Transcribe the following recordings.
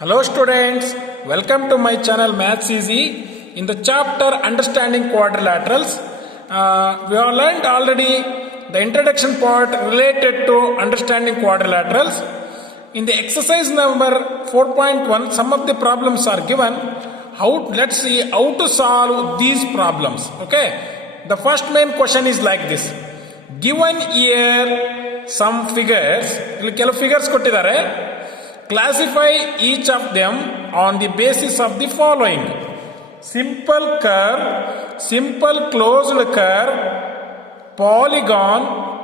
Hello students, welcome to my channel Maths Easy. In the chapter Understanding Quadrilaterals, we have learned already the introduction part related to understanding quadrilaterals. In the exercise number 4.1, some of the problems are given. Let's see how to solve these problems. Okay, the first main question is like this. Given here some figures, ಕೆಲವು figures ಕೊಟ್ಟಿದ್ದಾರೆ. Classify each of them on the basis of the following: simple curve, simple closed curve, polygon,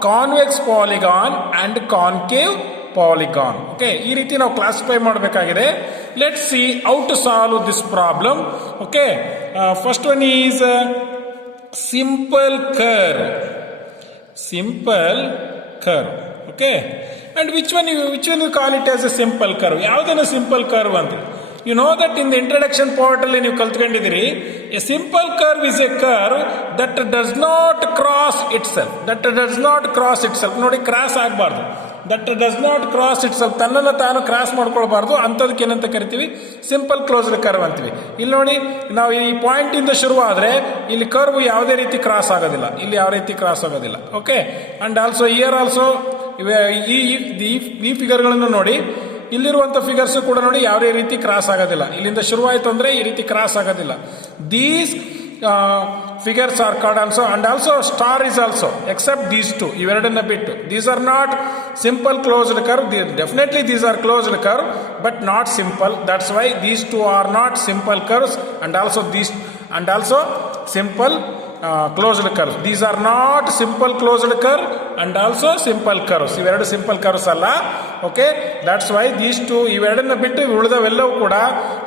convex polygon and concave polygon. Okay, ಈ ರೀತಿ ನಾವು ಕ್ಲಾಸಿಫೈ ಮಾಡಬೇಕಾಗಿದೆ. Let's see how to solve this problem. Okay, first one is simple curve. Simple curve. Okay, and which one you call it as a simple curve? ಯಾವುದನ್ನು simple curve ಅಂತ? You know that in the introduction part ಅಲ್ಲಿ ನೀವು ಕಲ್ತ್ಕೊಂಡಿದ್ದೀರಿ, a simple curve is a curve that does not cross itself. That does not cross itself. ನೋಡಿ, ಕ್ರಾಸ್ ಆಗಬಾರ್ದು. That does not cross itself. ತನ್ನನ್ನು ತಾನು cross ಮಾಡ್ಕೊಳ್ಬಾರ್ದು. ಅಂಥದಕ್ಕೆ ಏನಂತ ಕರಿತೀವಿ? ಸಿಂಪಲ್ ಕ್ಲೋಸ್ಡ್ ಕರ್ವ್ ಅಂತೀವಿ. ಇಲ್ಲಿ ನೋಡಿ, ನಾವು ಈ ಪಾಯಿಂಟ್ ಇಂದ ಶುರುವಾದ್ರೆ ಇಲ್ಲಿ ಕರ್ವ್ ಯಾವುದೇ ರೀತಿ ಕ್ರಾಸ್ ಆಗೋದಿಲ್ಲ. ಇಲ್ಲಿ ಯಾವ ರೀತಿ ಕ್ರಾಸ್ ಆಗೋದಿಲ್ಲ. Okay, and also year also ಈ ಫಿಗರ್ಗಳನ್ನು ನೋಡಿ, ಇಲ್ಲಿರುವಂತ ಫಿಗರ್ಸ್ ಕೂಡ ನೋಡಿ ಯಾವುದೇ ರೀತಿ ಕ್ರಾಸ್ ಆಗೋದಿಲ್ಲ. ಇಲ್ಲಿಂದ ಶುರುವಾಯಿತು ಅಂದ್ರೆ ಈ ರೀತಿ ಕ್ರಾಸ್ ಆಗೋದಿಲ್ಲ. These figures are called also, and also star is also, except these two, ಇವೆರಡನ್ನ ಬಿಟ್ಟು. These are not simple closed curve. Definitely these are closed curve, but not simple. That's why these two are not simple curves, and also these, and also simple closed curves. These are not simple closed curve and also simple curves. ಇವೆರಡು simple curves ಅಲ್ಲ. Okay, that's why these two, ಇವೆರಡನ್ನ ಬಿಟ್ಟು ಉಳಿದವೆಲ್ಲವೂ ಕೂಡ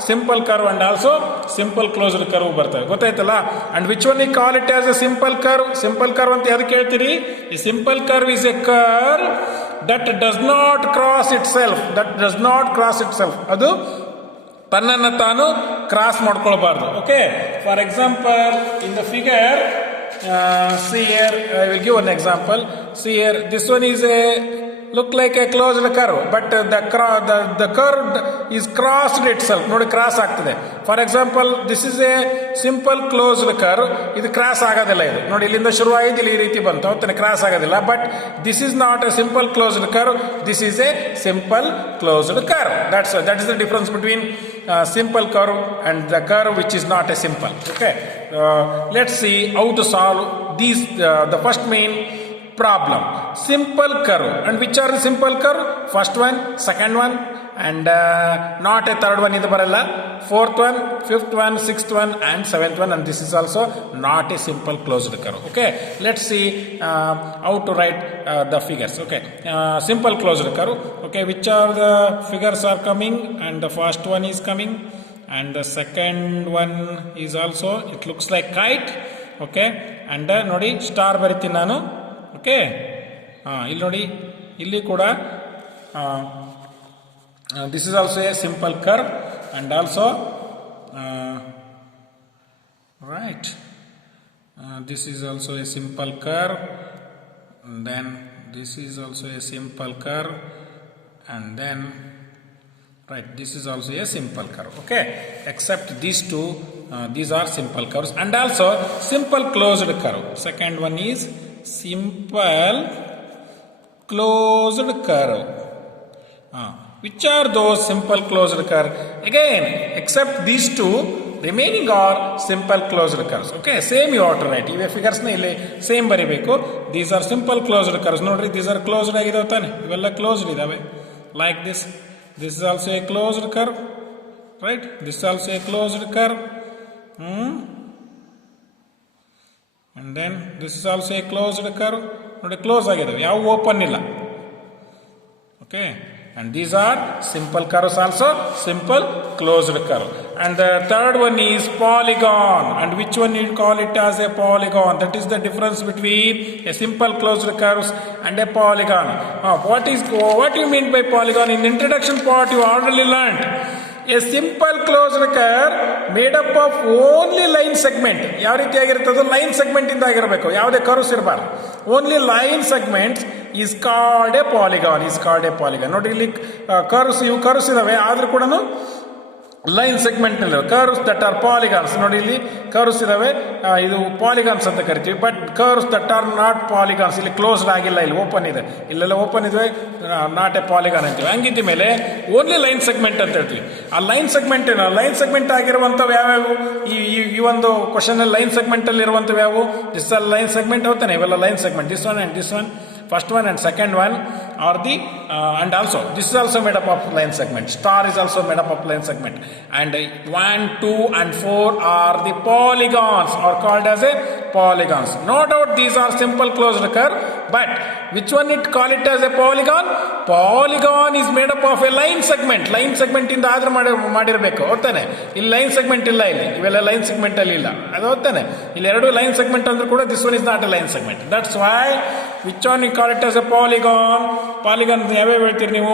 simple curve and also simple closed curve ಬರ್ತವೆ. ಗೊತ್ತಾಯ್ತಲ್ಲ? And which one we call it as a simple curve? Simple curve ಅಂತ ಯಾವ್ದು ಕೇಳ್ತೀರಿ? A simple curve is a curve that does not cross itself. That does not cross itself. ಅದು ತನ್ನನ್ನು ತಾನು cross ಮಾಡ್ಕೊಳ್ಬಾರ್ದು. Okay, for example in the figure, see here, I will give an example. See here, this one is a look like a closed curve, but the curve is crossed itself. ನೋಡಿ, ಕ್ರಾಸ್ ಆಗ್ತದೆ. For example, this is A simple closed curve. ಇದು ಕ್ರಾಸ್ ಆಗೋದಿಲ್ಲ. ಇದು ನೋಡಿ, ಇಲ್ಲಿಂದ ಶುರುವಾಯಿತು, ಇಲ್ಲಿ ಈ ರೀತಿ ಬಂತು, ಅವತ್ತೇ ಕ್ರಾಸ್ ಆಗೋದಿಲ್ಲ. But this is not A simple closed curve, this is A simple closed curve. that is the difference between simple curve and the curve which is not a simple. Okay, let's see how to solve these. The first main problem, simple curve. And which are the simple curve? First one, second one, and not a third one idu baralla. Fourth one, fifth one, sixth one and seventh one, and this is also not a simple closed curve. Okay, let's see how to write the figures. Okay, simple closed curve. Okay, which are the figures are coming, and the first one is coming, and the second one is also, it looks like kite. Okay, and ನೋಡಿ, ಸ್ಟಾರ್ ಬರಿತೀನಿ ನಾನು. ಓಕೆ, ಇಲ್ಲಿ ನೋಡಿ, ಇಲ್ಲಿ ಕೂಡ this is also a simple curve, and also right, this is also a simple curve, and then this is also a simple curve, and then right, this is also a simple curve. Okay, except these two, these are simple curves, and also simple closed curve. Second one is simple closed curve. Which are those simple closed curve? Again, except these two, remaining are simple closed curves. Okay, same you have to write. ಇವೆ ಫಿಗರ್ಸ್ ನ ಇಲ್ಲಿ ಸೇಮ್ ಬರಿಬೇಕು. These are simple closed curves. ನೋಡ್ರಿ, these are closed ಆಗಿದಾವೆ ತಾನೆ, ಇವೆಲ್ಲ ಕ್ಲೋಸ್ಡ್ ಇದಾವೆ. Like this, this is also a closed curve, right? This is also a closed curve. And then this is also a closed curve. ನೋಡಿ, ಕ್ಲೋಸ್ ಆಗಿದಾವೆ, ಯಾವ ಓಪನ್ ಇಲ್ಲ. Okay, and these are simple curves also, simple closed curve. And the third one is polygon. And which one you call it as a polygon? That is the difference between a simple closed curves and a polygon. What do you mean by polygon? In the introduction part you already learned. A simple closed curve made up of only line segment. ಯಾವ ರೀತಿಯಾಗಿರ್ತದೆ? Line segment ಇಂದ ಆಗಿರಬೇಕು, ಯಾವುದೇ curves ಇರಬಾರ್ದು. Only line segments is called a polygon. ನೋಡಿ ಇಲ್ಲಿ curves ಇದಾವೆ, ಆದ್ರೂ ಕೂಡ ಲೈನ್ ಸೆಗ್ಮೆಂಟ್ ನಲ್ಲಿ ಕರ್ವ್ಸ್ ದಟ್ ಆರ್ ಪಾಲಿಗಾನ್ಸ್. ನೋಡಿ ಇಲ್ಲಿ ಕರ್ವ್ಸ್ ಇದಾವೆ, ಇದು ಪಾಲಿಗಾನ್ಸ್ ಅಂತ ಕರಿತೀವಿ. But curves that are not polygons, ಇಲ್ಲಿ ಕ್ಲೋಸ್ಡ್ ಆಗಿಲ್ಲ, ಇಲ್ಲಿ ಓಪನ್ ಇದೆ, ಇಲ್ಲೆಲ್ಲ ಓಪನ್ ಇದೆ, ನಾಟ್ ಎ ಪಾಲಿಗಾನ್ ಅಂತೀವಿ. ಹಂಗಿದ್ದ ಮೇಲೆ ಓನ್ಲಿ ಲೈನ್ ಸೆಗ್ಮೆಂಟ್ ಅಂತ ಹೇಳ್ತೀವಿ. ಆ ಲೈನ್ ಸೆಗ್ಮೆಂಟ್ ಆಗಿರುವಂತವು ಯಾವ್ಯಾವು? ಈ ಒಂದು ಕ್ವಶನ್ ಅಲ್ಲಿ ಲೈನ್ ಸೆಗ್ಮೆಂಟ್ ಅಲ್ಲಿ ಇರುವಂತವು ಯಾವುವು? ದಿಸ್ ಆರ್ ಲೈನ್ ಸೆಗ್ಮೆಂಟ್ ಹೋಗ್ತಾನೆ, ಇವೆಲ್ಲ line segment. This one and this one, first one and second one are the and also this is also made up of line segment. Star is also made up of line segment, and 1, 2 and 4 are the polygons, are called as a polygons. No doubt these are simple closed curve, but which one it call it as a polygon? Polygon is made up of a line segment ಇಂದ ಆದ್ರೂ ಮಾಡಿರಬೇಕು, ಹೋಗ್ತಾನೆ. ಇಲ್ಲಿ line segment ಇಲ್ಲ, ಇಲ್ಲಿ ಇವೆಲ್ಲ line segment ಅಲ್ಲಿ ಇಲ್ಲ, ಅದು ಹೋಗ್ತಾನೆ. ಇಲ್ಲಿ ಎರಡು ಲೈನ್ ಸೆಗ್ಮೆಂಟ್ ಅಂದ್ರೂ ಕೂಡ this one is not A line segment. That's why which one you call it as a polygon? Polygon ಯಾವ್ಯಾವ ಹೇಳ್ತೀರಿ ನೀವು?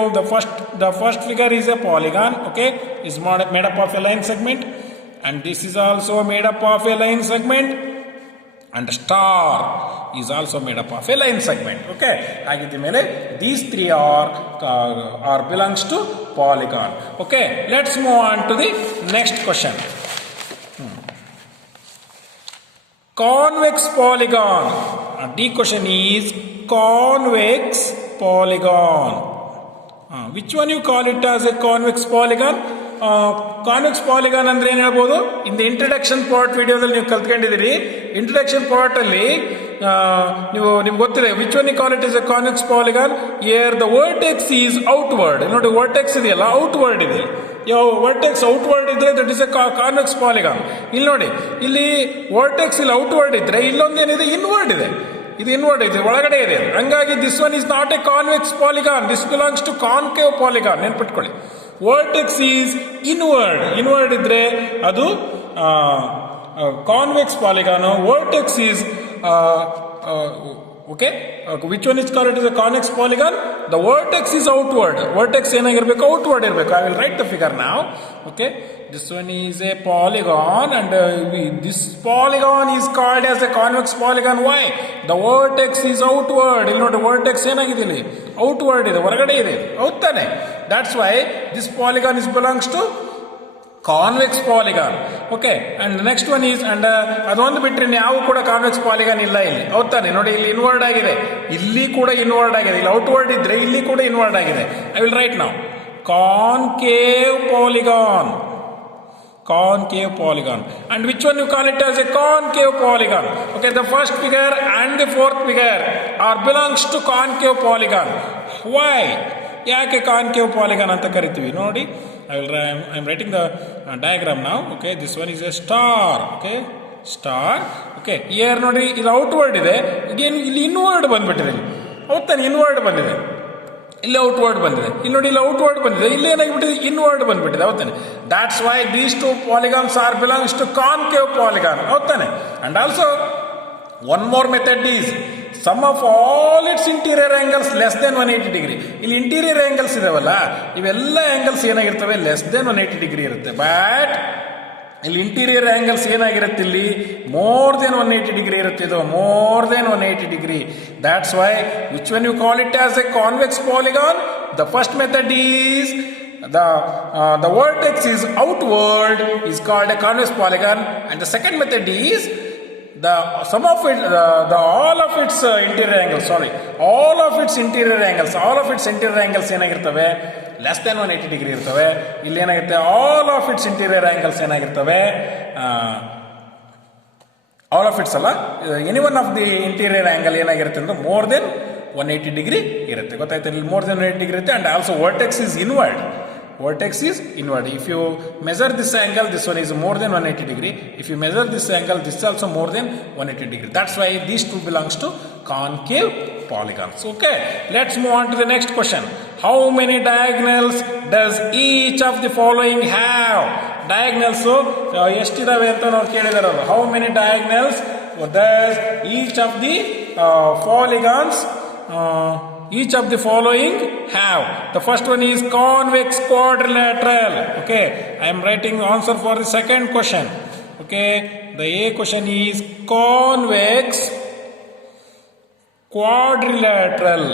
The first figure is a polygon, okay, is made up of a line segment, and this is also made up of a line segment, and star is also made up of a line segment, okay. ಹಾಗಿದ್ದ ಮೇಲೆ these three are belongs to polygon, okay. Let's move on to the next question. Convex polygon. D question is convex polygon. Which one you call it as a convex polygon? Convex polygon ಅಂದ್ರೆ ಏನ್ ಹೇಳ್ಬೋದು? In the introduction part ವಿಡಿಯೋದಲ್ಲಿ ನೀವು ಕಲ್ತ್ಕೊಂಡಿದ್ದೀರಿ. Introduction part ಅಲ್ಲಿ ನಿಮ್ಗೆ ಗೊತ್ತಿದೆ which one you call it is a convex polygon. Here the vertex is outward. ನೋಡಿ ವರ್ಟೆಕ್ಸ್ ಇದೆಯಲ್ಲ, ಔಟ್ವರ್ಡ್ ಇದೆ. ಯಾವ ವರ್ಟೆಕ್ಸ್ ಔಟ್ವರ್ಡ್ ಇದ್ರೆ that is a convex polygon. ಇಲ್ಲಿ ನೋಡಿ, ಇಲ್ಲಿ ವರ್ಟೆಕ್ಸ್ ಇಲ್ಲಿ ಔಟ್ವರ್ಡ್ ಇದ್ರೆ ಇಲ್ಲೊಂದೇನಿದೆ, ಇನ್ವರ್ಡ್ ಇದೆ. ಇದು ಇನ್ವರ್ಡ್ ಇದೆ, ಒಳಗಡೆ ಇದೆ. ಹಂಗಾಗಿ this one is not a convex polygon, this belongs to concave polygon. ನೆನ್ಪಿಟ್ಕೊಳ್ಳಿ, ವರ್ಟೆಕ್ಸ್ ಈಸ್ ಇನ್ವರ್ಡ್ ಇದ್ರೆ ಅದು convex polygon. Vertex is okay, which one is called it as a convex polygon? The vertex is outward. Vertex ಏನಾಗಿರ್ಬೇಕು? outward ಇರಬೇಕು. I will write the figure now, okay. This one is a polygon, and this polygon is called as a convex polygon. Why? The vertex is outward. ಇಲ್ಲಿ ನೋಡಿ, vertex ಏನಾಗಿದೆ? ಇಲ್ಲಿ outward ಇದೆ, ಹೊರಗಡೆ ಇದೆ, ಹೌದಾನೆ? That's why this polygon is belongs to convex polygon, okay. And next one is, and ಅದೊಂದು ಬಿಟ್ಟರೆ ಯಾವ ಕೂಡ ಕಾನ್ವೆಕ್ಸ್ ಪಾಲಿಗಾನ್ ಇಲ್ಲ ಇಲ್ಲಿ, ಹೌದಾನೆ? ನೋಡಿ, ಇಲ್ಲಿ ಇನ್ವರ್ಡ್ ಆಗಿದೆ, ಇಲ್ಲಿ ಕೂಡ ಇನ್ವರ್ಡ್ ಆಗಿದೆ. ಇಲ್ಲಿ ಔಟ್ವರ್ಡ್ ಇದ್ರೆ ಇಲ್ಲಿ ಕೂಡ ಇನ್ವರ್ಡ್ ಆಗಿದೆ. I will write now concave polygon. And which one you call it as a concave polygon? Okay, the first figure and the fourth figure are belongs to concave polygon. Why? ಯಾಕೆ ಕಾನ್ಕೇವ್ ಪಾಲಿಗಾನ್ ಅಂತ ಕರಿತೀವಿ? ನೋಡಿ, I am writing the diagram now, okay. This one is a star, okay, star, okay. Here ನೋಡಿ, ಇದು ಔಟ್ವರ್ಡ್ ಇದೆ, ಇದೇನು ಇಲ್ಲಿ ಇನ್ವರ್ಡ್ ಬಂದ್ಬಿಟ್ಟಿದೆ. ಹೌದಾನೆ? ಇನ್ವರ್ಡ್ ಬಂದಿದೆ, ಇಲ್ಲಿ ಔಟ್ವರ್ಡ್ ಬಂದಿದೆ. ಇಲ್ಲಿ ನೋಡಿ, ಇಲ್ಲಿ ಔಟ್ವರ್ಡ್ ಬಂದಿದೆ, ಇಲ್ಲಿ ಏನಾಗ್ಬಿಟ್ಟಿದೆ? ಇನ್ವರ್ಡ್ ಬಂದ್ಬಿಟ್ಟಿದೆ, ಹೌದಾನೆ? That's why these two polygons are belongs to concave polygon, ಹೌದಾನೆ? And also one more method is sum of all its interior angles less than 180 degree. ಇಲ್ಲಿ ಇಂಟೀರಿಯರ್ ಆಂಗಲ್ಸ್ ಇದಾವಲ್ಲ, ಇವೆಲ್ಲ ಆಂಗಲ್ಸ್ ಏನಾಗಿರ್ತವೆ? ಲೆಸ್ ದೆನ್ 180 ಡಿಗ್ರಿ ಇರುತ್ತೆ. But ಇಲ್ಲಿ interior angles ಏನಾಗಿರುತ್ತೆ? ಇಲ್ಲಿ more than 180 degree ಇರುತ್ತೆ. ಇದು more than 180 degree. That's why which one you call it as a convex polygon? The first method is the vertex is outward is called a convex polygon, and the second method is the sum of it, all of its interior angles ಏನಾಗಿರ್ತವೆ? Less than 180 degree ಇರ್ತವೆ. ಇಲ್ಲಿ ಏನಾಗುತ್ತೆ? All of its interior angles ಏನಾಗಿರ್ತವೆ? All of its ಅಲ್ಲ, any one of the interior angle ಏನಾಗಿರುತ್ತೆ ಅಂದ್ರೆ more than 180 degree ಇರುತ್ತೆ. ಗೊತ್ತಾಯ್ತು? ಇಲ್ಲಿ ಮೋರ್ ದೆನ್ 180 ಡಿಗ್ರಿ ಇರುತ್ತೆ. And also vertex is inward. If you measure this angle, this one is more than 180 degree. If you measure this angle, this is also more than 180 degree. That's why these two belongs to concave polygons. Okay, let's move on to the next question. How many diagonals does each of the following have? Diagonals ಎಷ್ಟಿದಾವೆ ಅಂತ ನಾವು ಕೇಳಿದಾರೆ. How many diagonals does each of the polygons each of the following have. The first one is convex quadrilateral. Okay, I am writing answer for the second question. Okay, the A question is convex quadrilateral.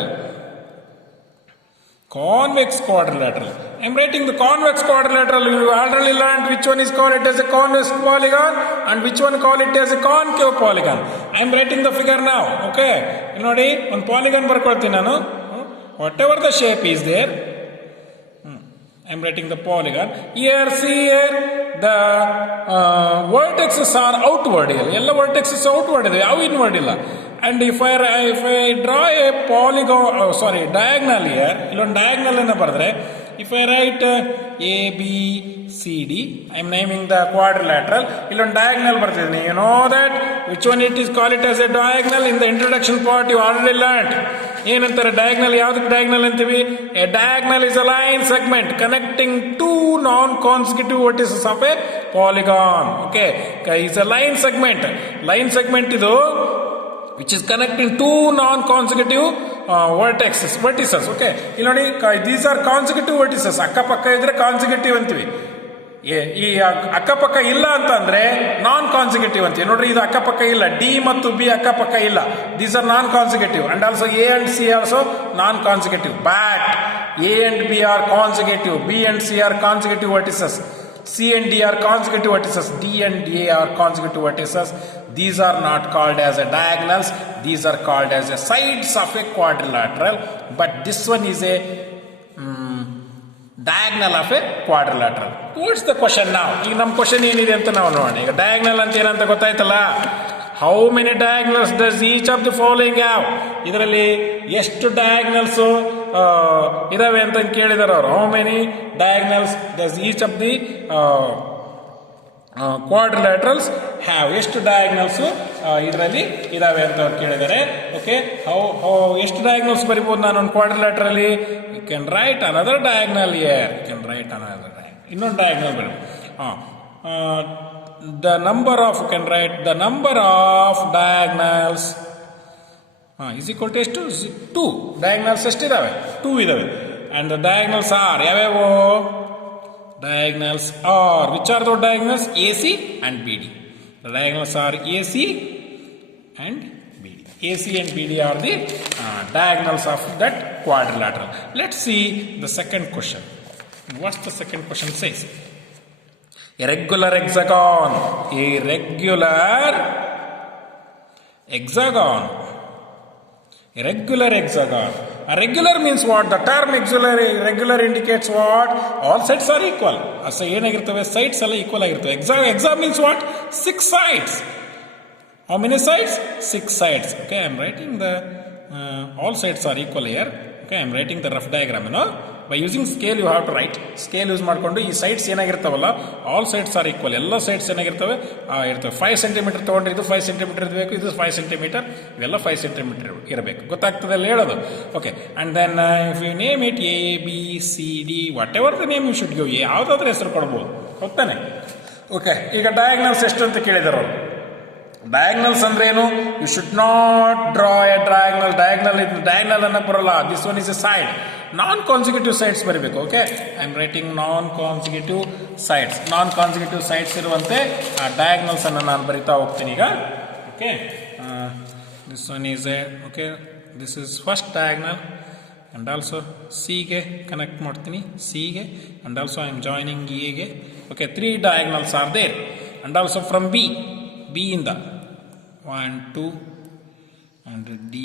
Convex quadrilateral. I am writing the convex quadrilateral. You already learned which one is called it as a convex polygon and which one call it as a concave polygon. I am writing the figure now. Okay, ನೋಡಿ ಒಂದು ಪಾಲಿಗಾನ್ ಬರ್ಕೊಳ್ತೀನಿ ನಾನು. Whatever the shape is there, I am writing the polygon. Here, see here, the vertices are outward. ಎಲ್ಲ vertices outward ಇದೆ, ಯಾವ inward ಇಲ್ಲ. And if I draw a polygon, diagonal here, ಇಲ್ಲೊಂದು diagonal ಅನ್ನು ಬರೆದ್ರೆ, if I write A, B, C, D, I am naming the quadrilateral. ಇಲ್ಲೊಂದು diagonal ಬರ್ತಿದ್ದೀನಿ. You know that which one it is called it as a diagonal in the introduction part you already learned. ಏನಂತಾರೆ diagonal? ಯಾವುದಕ್ಕೆ diagonal ಅಂತೀವಿ? A diagonal is a line segment connecting two non-consecutive vertices of a polygon. Okay, is a line segment. Line segment ಇದು which is connecting two non-consecutive vertices. Okay, ಇಲ್ಲಿ ನೋಡಿ, these are consecutive vertices. ಅಕ್ಕಪಕ್ಕ ಇದ್ರೆ ಕಾನ್ಸಿಕ್ಯೂಟಿವ್ ಅಂತೀವಿ. ಈ ಅಕ್ಕಪಕ್ಕ ಇಲ್ಲ ಅಂತಂದ್ರೆ ನಾನ್ ಕಾನ್ಸಿಕ್ಯೂಟಿವ್ ಅಂತೀವಿ. ನೋಡ್ರಿ, ಇದು ಅಕ್ಕಪಕ್ಕ ಇಲ್ಲ, ಡಿ ಮತ್ತು ಬಿ ಅಕ್ಕಪಕ್ಕ ಇಲ್ಲ. These are non consecutive and also A and C also non consecutive. But A and B are consecutive, B and C are consecutive vertices, C and D are consecutive vertices, D and A are consecutive vertices. These are not called as a diagonals, these are called as a sides of a quadrilateral, but this one is a diagonal of a quadrilateral. What's the question now? ಈಗ ನಮ್ಮ ಕ್ವಶನ್ ಏನಿದೆ ಅಂತ ನಾವು ನೋಡೋಣ. ಈಗ ಡಯಾಗ್ನಲ್ ಅಂತ ಏನಂತ ಗೊತ್ತಾಯ್ತಲ್ಲ. How many diagonals does each of the following have? ಇದರಲ್ಲಿ ಎಷ್ಟು ಡಯಾಗ್ನಲ್ಸ್ ಇದಾವೆ ಅಂತ ಕೇಳಿದಾರೆ ಅವರು. How many diagonals does each of the quadrilaterals have? ಎಷ್ಟು ಡಯಾಗ್ನಲ್ಸ್ ಇದರಲ್ಲಿ ಇದಾವೆ ಅಂತ ಅವ್ರು ಕೇಳಿದ್ದಾರೆ. ಓಕೆ, ಎಷ್ಟು ಡಯಾಗ್ನಲ್ಸ್ ಬರಿಬೋದು ನಾನು ಒಂದು ಕ್ವಾಡ್ರಿಲ್ಯಾಟ್ರಲ್ಲಿ? You can write another diagonal here. You can write another ಇನ್ನೊಂದು ಡಯಾಗ್ನಲ್ ಬರಿ. the number of, you can write the number of diagonals is equal to ಎಷ್ಟು? 2. diagonals ಎಷ್ಟಿದಾವೆ? 2 ಇದಾವೆ. and the diagonals are ಯಾವ್ಯಾವು? diagonals are, which are the diagonals? AC and BD. the diagonals are AC and BD. AC and BD are the diagonals of that quadrilateral. Let's see the second question. What's the second question says? Irregular hexagon. Irregular hexagon. Irregular hexagon. A regular means what? The term regular indicates what? All sides are equal. So ಏನಾಗಿರ್ತವೆ? sides ಎಲ್ಲ equal ಆಗಿರ್ತವೆ. Hexa means what? 6 sides. How many sides? 6 sides. Okay, I am writing the all sides are equal here. Okay, I am writing the rough diagram. By using scale you have to write. Scale use ಮಾಡಿಕೊಂಡು ಈ sides ಏನಾಗಿರ್ತಾವಲ್ಲ, all sides are equal. ಎಲ್ಲ sides ಏನಾಗಿರ್ತವೆ? ಇರ್ತವೆ. 5 ಸೆಂಟಿಮೀಟರ್ ತೊಗೊಂಡ್ರೆ ಇದು 5 ಸೆಂಟಿಮೀಟರ್ ಇರಬೇಕು, ಇದು 5 ಸೆಂಟಿಮೀಟರ್, ಇವೆಲ್ಲ 5 ಸೆಂಟಿಮೀಟರ್ ಇರಬೇಕು. ಗೊತ್ತಾಗ್ತದೆ ಅಲ್ಲಿ ಹೇಳೋದು. Okay, and then if you name it A B C D, whatever the name you should give. ಯಾವುದಾದ್ರೂ ಹೆಸರು ಕೊಡ್ಬೋದು, ಗೊತ್ತಾನೆ? ಓಕೆ, ಈಗ ಡಯಾಗ್ನಲ್ಸ್ ಎಷ್ಟು ಅಂತ ಕೇಳಿದಾರೆ ಅವರು. ಡಯಾಗ್ನಲ್ಸ್ ಅಂದ್ರೆ ಏನು? You should not draw a diagonal. Diagonal ಅನ್ನ ಬರಲ್ಲ. This one is a side. Non consecutive sides ಬರೀಬೇಕು. Okay, I am writing non consecutive sides. Non consecutive sides ಇರುವಂತೆ ಆ ಡಯಾಗ್ನಲ್ಸ್ ಅನ್ನು ನಾನು ಬರಿತಾ ಹೋಗ್ತೀನಿ ಈಗ. Okay, this one is a, okay, this is first diagonal and also ಸಿಗೆ connect ಮಾಡ್ತೀನಿ, ಸಿಗೆ, and also I am joining ಎಗೆ. Okay, 3 diagonals are there. And also from B ಇಂದ 1 2 and D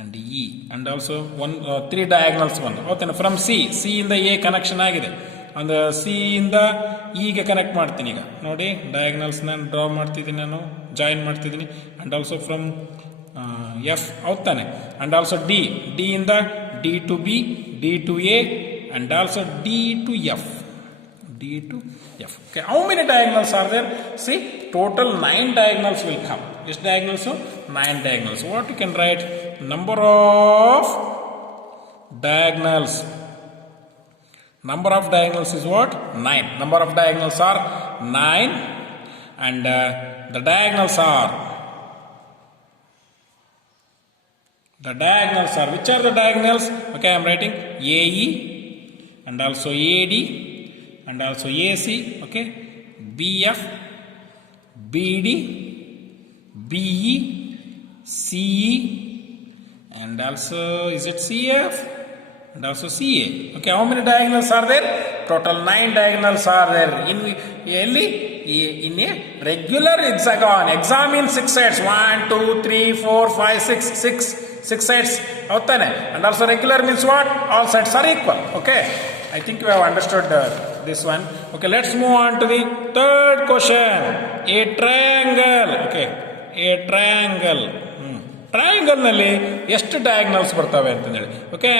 and E, and also 3 diagonals ಬಂದು. ಓಕೆನಾ? From C ಇಂದ A connection ಆಗಿದೆ. ಅಂದ್ರೆ ಸಿ ಇಂದ ಇಗೆ ಕನೆಕ್ಟ್ ಮಾಡ್ತೀನಿ ಈಗ. ನೋಡಿ, ಡಯಾಗ್ನಲ್ಸ್ ನಾನು ಡ್ರಾ ಮಾಡ್ತಿದ್ದೀನಿ, ನಾನು ಜಾಯಿನ್ ಮಾಡ್ತಿದ್ದೀನಿ. ಅಂಡ್ ಆಲ್ಸೋ ಫ್ರಮ್ ಎಫ್, ಹೌದು ತಾನೆ? ಅಂಡ್ ಆಲ್ಸೋ ಡಿ ಇಂದ D to B, D to A, and also D to F. D to F. Okay, how many diagonals are there? See, total 9 diagonals will come. Which diagonals? 9 diagonals. What you can write? Number of diagonals. Number of diagonals is what? 9. Number of diagonals are 9, and the diagonals are The diagonals are, which are the diagonals? Okay, I am writing AE and also AD and also AC, okay, BF, BD, BE, CE and also is it CF and also CA. Okay, how many diagonals are there? Total 9 diagonals are there in a regular hexagon. Examine 6 sides, 1, 2, 3, 4, 5, 6 sides outtane. And also regular means what? All sides are equal. Okay, I think you have understood this one. Okay, let's move on to the third question. A triangle. Okay, a triangle. Triangle ನಲ್ಲಿ ಎಷ್ಟು diagonals ಬರ್ತವೆ ಅಂತಂದೇಳಿ. Okay,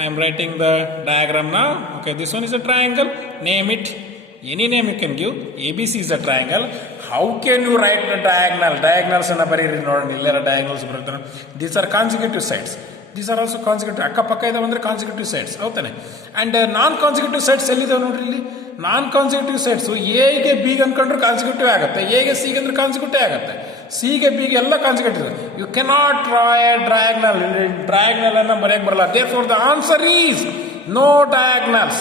I am writing the diagram now. Okay, this one is a triangle. Name it any name you can give. ABC is a triangle. How can you write the diagonal? Diagonals ಅನ್ನ ಬರೀರಿ ನೋಡೋಣ. ಇಲ್ಲೆಲ್ಲ diagonals ಬರುತ್ತೆ. These are consecutive sides. These are also consecutive. ಅಕ್ಕಪಕ್ಕ ಇದಾವೆ ಅಂದ್ರೆ consecutive sides ಹೌದಾನೆ. And non consecutive sides ಎಲ್ಲಿದಾವೆ ನೋಡ್ರಿ ಇಲ್ಲಿ. ನಾನ್ ಕಾನ್ಸಿಕ್ಯೂಟಿವ್ ಸೈಡ್ಸ್ ಎಗೆ ಬಿಗೆ ಅನ್ಕೊಂಡ್ರೆ ಕಾನ್ಸಿಕ್ಯೂಟಿವ್ ಆಗುತ್ತೆ, ಎಗೆ ಸಿಗೆ ಅಂದ್ರೆ ಕಾನ್ಸಿಕ್ಯೂಟಿವ್ ಆಗುತ್ತೆ, ಸಿಗೆ ಬಿಗೆ ಎಲ್ಲ consecutive. You cannot draw a diagonal. Diagonal ಅನ್ನ ಬರೆಯಕ್ಕೆ ಬರಲ್ಲ. Therefore the answer is no diagonals.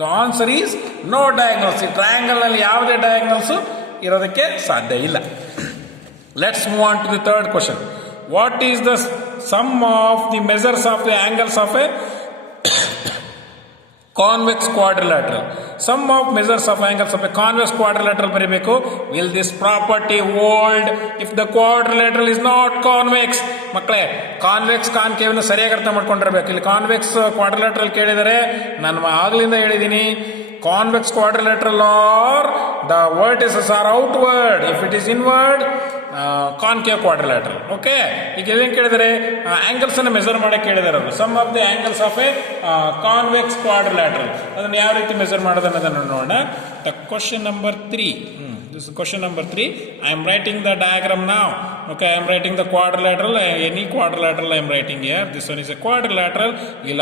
The answer is no diagonals. ಈ ಟ್ರಯಾಂಗಲ್ ನಲ್ಲಿ ಯಾವುದೇ ಡಯಾಗ್ನಲ್ಸ್ ಇರೋದಕ್ಕೆ ಸಾಧ್ಯ ಇಲ್ಲ. Let's move on to the third question. What is the sum of the measures of the angles of a convex quadrilateral? Sum of measures of angles of a convex quadrilateral ಬರೀಬೇಕು. Will this property hold if the quadrilateral is not convex? ಮಕ್ಕಳೇ, convex concave ಸರಿಯಾಗಿ ಅರ್ಥ ಮಾಡ್ಕೊಂಡಿರ್ಬೇಕು. ಇಲ್ಲಿ ಕಾನ್ವೆಕ್ಸ್ ಕ್ವಾಡ್ರಿಲ್ಯಾಟರಲ್ ಕೇಳಿದರೆ ನಾನು ಆಗ್ಲಿಂದ ಹೇಳಿದ್ದೀನಿ, convex quadrilateral are the vertices are outward. If it is inward, concave quadrilateral. Okay, ಈಗ ಏನ್ ಕೇಳಿದರೆ ಆಂಗಲ್ಸ್ ಅನ್ನು ಮೆಜರ್ ಮಾಡಕ್ಕೆ ಕೇಳಿದಾರೆ ಅವರು. Sum of the angles of a convex quadrilateral, ಅದನ್ನು ಯಾವ ರೀತಿ ಮೆಜರ್ ಮಾಡೋದು ಅನ್ನೋದನ್ನು ನೋಡೋಣ. The question number 3. This is question number 3. I am writing the diagram now. Okay, I am writing the quadrilateral. Any quadrilateral I am writing here. This one is a quadrilateral.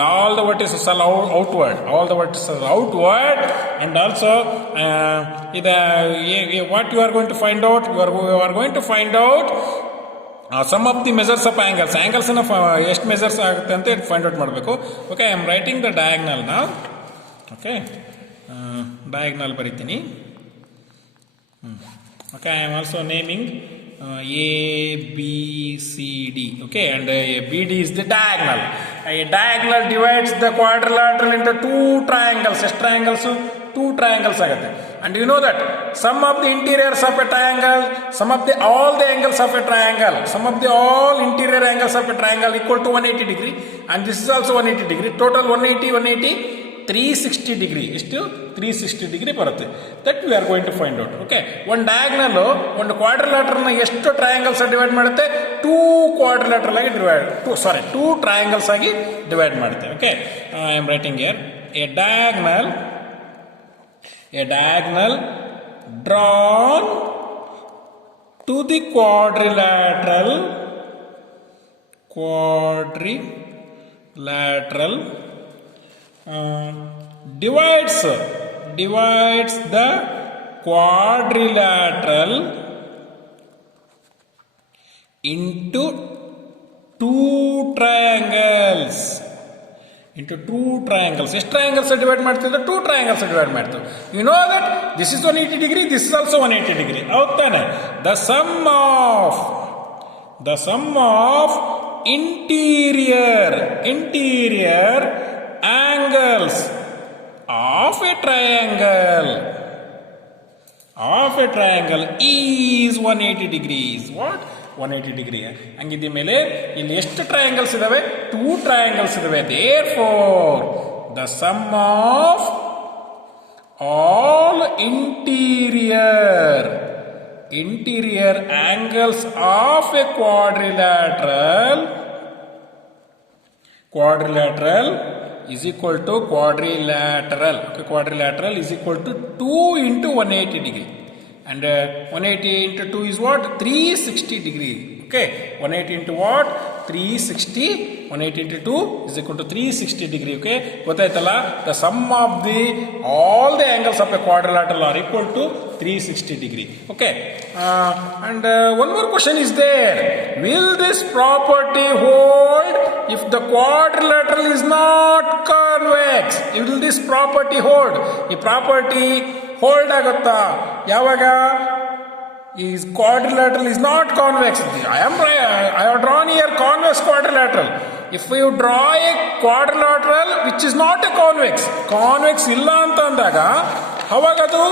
All the vertices are outward. All the vertices are outward. And also, what you are going to find out? You are going to find out some of the measures of angles. Angles ಅನ್ನು ಎಷ್ಟು measures ಆಗುತ್ತೆ ಅಂತ find out ಮಾಡಬೇಕು. Okay, I am writing the diagonal now. Okay, diagonal ಬರೀತೀನಿ. Okay, I am also naming A, B, C, D. Okay, and BD is the diagonal. A diagonal divides the quadrilateral into 2 triangles. ಎಷ್ಟು triangles? 2 triangles ಆಗುತ್ತೆ. And you know that sum of the interiors of a triangle, all the angles of a triangle, all interior angles of a triangle equal to 180 degree. And this is also 180 degree. Total 180, 360 degree. ಎಷ್ಟು? 360 degree ಬರುತ್ತೆ. That we are going to find out. Okay, ಒಂದು diagonal ಒಂದು ಕ್ವಾಡ್ರಿಲ್ಯಾಟರಲ್ನ ಎಷ್ಟು triangles divide ಮಾಡುತ್ತೆ? 2 quadrilateral ಆಗಿ two triangles ಆಗಿ divide ಮಾಡುತ್ತೆ. Okay, I am writing here a diagonal drawn to the quadrilateral divides the quadrilateral into 2 triangles. ಎಷ್ಟು triangles divide ಮಾಡ್ತಿದ್ರೆ? 2 triangles ಡಿವೈಡ್ ಮಾಡ್ತೀವಿ. You know that this is 180 degree, this is also 180 ಡಿಗ್ರಿ. ಹೌದಾನೆ? The sum of interior angles of a triangle is 180 degrees. What? 180 degree. ಹಂಗಿದ್ದ ಮೇಲೆ ಇಲ್ಲಿ ಎಷ್ಟು ಟ್ರಯಾಂಗಲ್ಸ್ ಇದಾವೆ? 2 triangles ಇದಾವೆ. Therefore, the sum of all interior angles of a quadrilateral is equal to quadrilateral is equal to 2 into 180 degree. And 180 into 2 is what? 360 degree. Okay, 180 into what? 360 180 into 2 is equal to 360 degree. Okay, ಗೊತ್ತಾಯ್ತಲ್ಲ? The sum of all the angles of a quadrilateral are equal to 360 degree. Okay, and one more question is there. Will this property hold if the quadrilateral is not convex? Will this property hold? ಈ property hold ಆಗುತ್ತಾ ಯಾವಾಗ is quadrilateral is not convex? I have drawn here convex quadrilateral. If you draw a quadrilateral which is not a convex ಇಲ್ಲ ಅಂತ ಅಂದಾಗ ಅವಾಗ ಅದು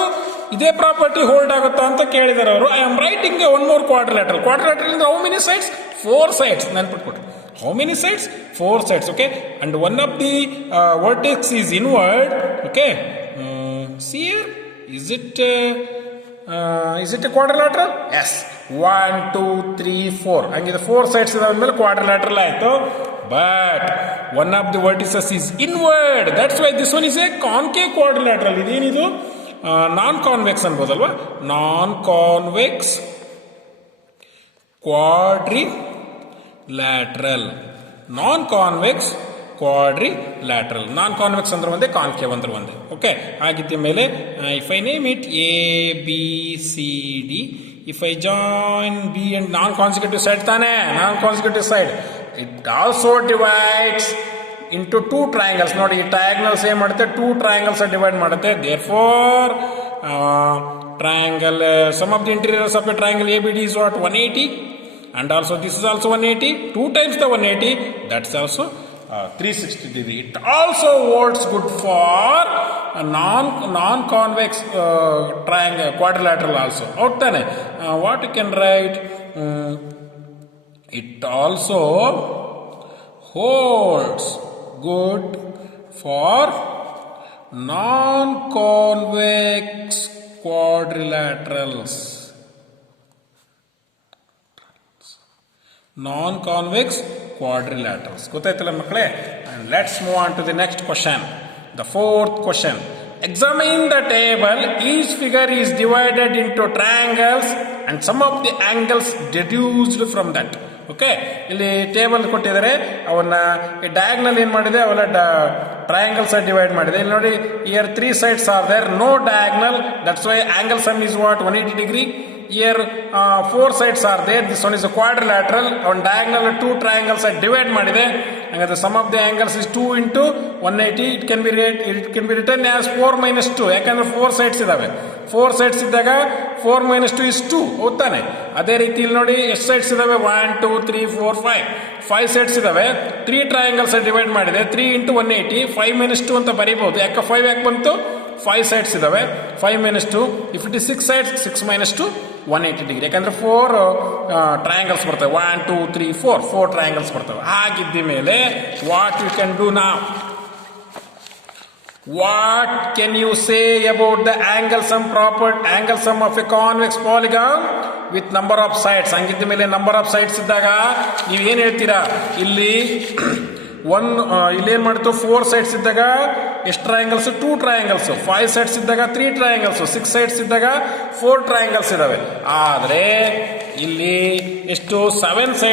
ಇದೇ property hold ಆಗುತ್ತಾ ಅಂತ ಕೇಳಿದಾರೆ ಅವರು. I am writing one more quadrilateral ಅಂದ್ರೆ ಹೌ ಮೆನಿ ಸೈಡ್ಸ್? 4 sides. ನೆನ್ಪಿಟ್ಕೊಟ್ರು. How many sides? 4 sides. Okay, and one of the vertex is inward. Okay, see here, is it a quadrilateral? Yes. 1 2 3 4 ಹಂಗಿದೆ 4 sides ಇದಾದ ಮೇಲೆ ಕ್ವಾಡ್ರಿಲ್ಯಾಟರಲ್ ಆಯ್ತು. But one of the vertices is inward. That's why this one is a concave quadrilateral. ಇದೇನಿದು non convex ಅನ್ಬೋದಲ್ವಾ? Non convex quadrilateral. Non convex quadrilateral. Non convex ಅಂದ್ರೆ ಒಂದೇ, concave ಅಂದ್ರೆ ಒಂದೇ. ಓಕೆ, ಆಗಿದ್ದ ಮೇಲೆ if I name it A B C D, if I join B and non consecutive side ತಾನೆ, non consecutive side it also divides into 2 triangles. ನೋಡಿ, ಈ triangles ಏನ್ ಮಾಡುತ್ತೆ? 2 triangles ಡಿವೈಡ್ ಮಾಡುತ್ತೆ. Therefore triangle sum of the interiors of a triangle ABD is what? 180, and also this is also 180. 2 times the 180, that's also 360 degree. It also holds good for a non-convex triangle quadrilateral also. Out tane what you can write? It also holds good for non-convex quadrilaterals. Non-convex quadrilaterals. ಗೊತ್ತಾಯ್ತಲ್ಲ ಮಕ್ಕಳೇ? And let's move on to the next question. The 4th question. Examine the table. Each figure is divided into triangles and some of the angles deduced from that. Okay, ಇಲ್ಲಿ ಟೇಬಲ್ ಕೊಟ್ಟಿದ್ದಾರೆ, ಅವನ್ನ ಡಯಾಗ್ನಲ್ ಏನ್ ಮಾಡಿದೆ, ಅವೆಲ್ಲ triangles divide ಮಾಡಿದೆ. ಇಲ್ಲಿ ನೋಡಿ, here 3 sides are there, no diagonal, that's why angle sum is what? 180 degree. Here 4 sides are there. This one is a quadrilateral. On diagonal 2 triangles are divide ಮಾಡಿದೆ. And the sum of the angles is 2 into 180. It can be written as 4 minus 2. ಯಾಕಂದ್ರೆ 4 sides ಇದಾವೆ. 4 sides ಇದ್ದಾಗ 4 minus 2 is 2. ಹೌದಾನೆ? ಅದೇ ರೀತಿ ಇಲ್ಲಿ ನೋಡಿ ಎಷ್ಟು sides ಇದಾವೆ? 1 2 3 4 5 sides ಇದಾವೆ. 3 triangles ಡಿವೈಡ್ ಮಾಡಿದೆ. 3 into 180. 5 minus 2 ಅಂತ ಬರೀಬಹುದು. ಯಾಕೆ 5 ಯಾಕೆ ಬಂತು? 5 sides ಇದಾವೆ. 5 minus 2. If it is 6 sides, 6 minus 2, 180 degree. ಯಾಕಂದ್ರೆ 4 ಟ್ರಯಾಂಗಲ್ಸ್ ಬರ್ತವೆ. 1 2 3 4 ಟ್ರಯಾಂಗಲ್ಸ್ ಬರ್ತವೆ. ಆಗಿದ್ದ ಮೇಲೆ ವಾಟ್ ಯು ಕ್ಯಾನ್ ಡೂ ನಾವ್? What can you say about the angle sum of a convex polygon with number of sides? ಹಂಗಿದ್ದ ಮೇಲೆ ನಂಬರ್ ಆಫ್ ಸೈಡ್ಸ್ ಇದ್ದಾಗ ನೀವು ಏನ್ ಹೇಳ್ತೀರಾ? ಇಲ್ಲಿ ಇಲ್ಲೇನ್ ಮಾಡ್ತು? 4 sides ಇದ್ದಾಗ ಎಷ್ಟು ಟ್ರಯಾಂಗಲ್ಸ್? 2 triangles. 5 sides ಇದ್ದಾಗ 3 triangles. 6 sides ಇದ್ದಾಗ 4 triangles ಇದಾವೆ. ಆದ್ರೆ ಇಲ್ಲಿ ಎಷ್ಟು? 7 sides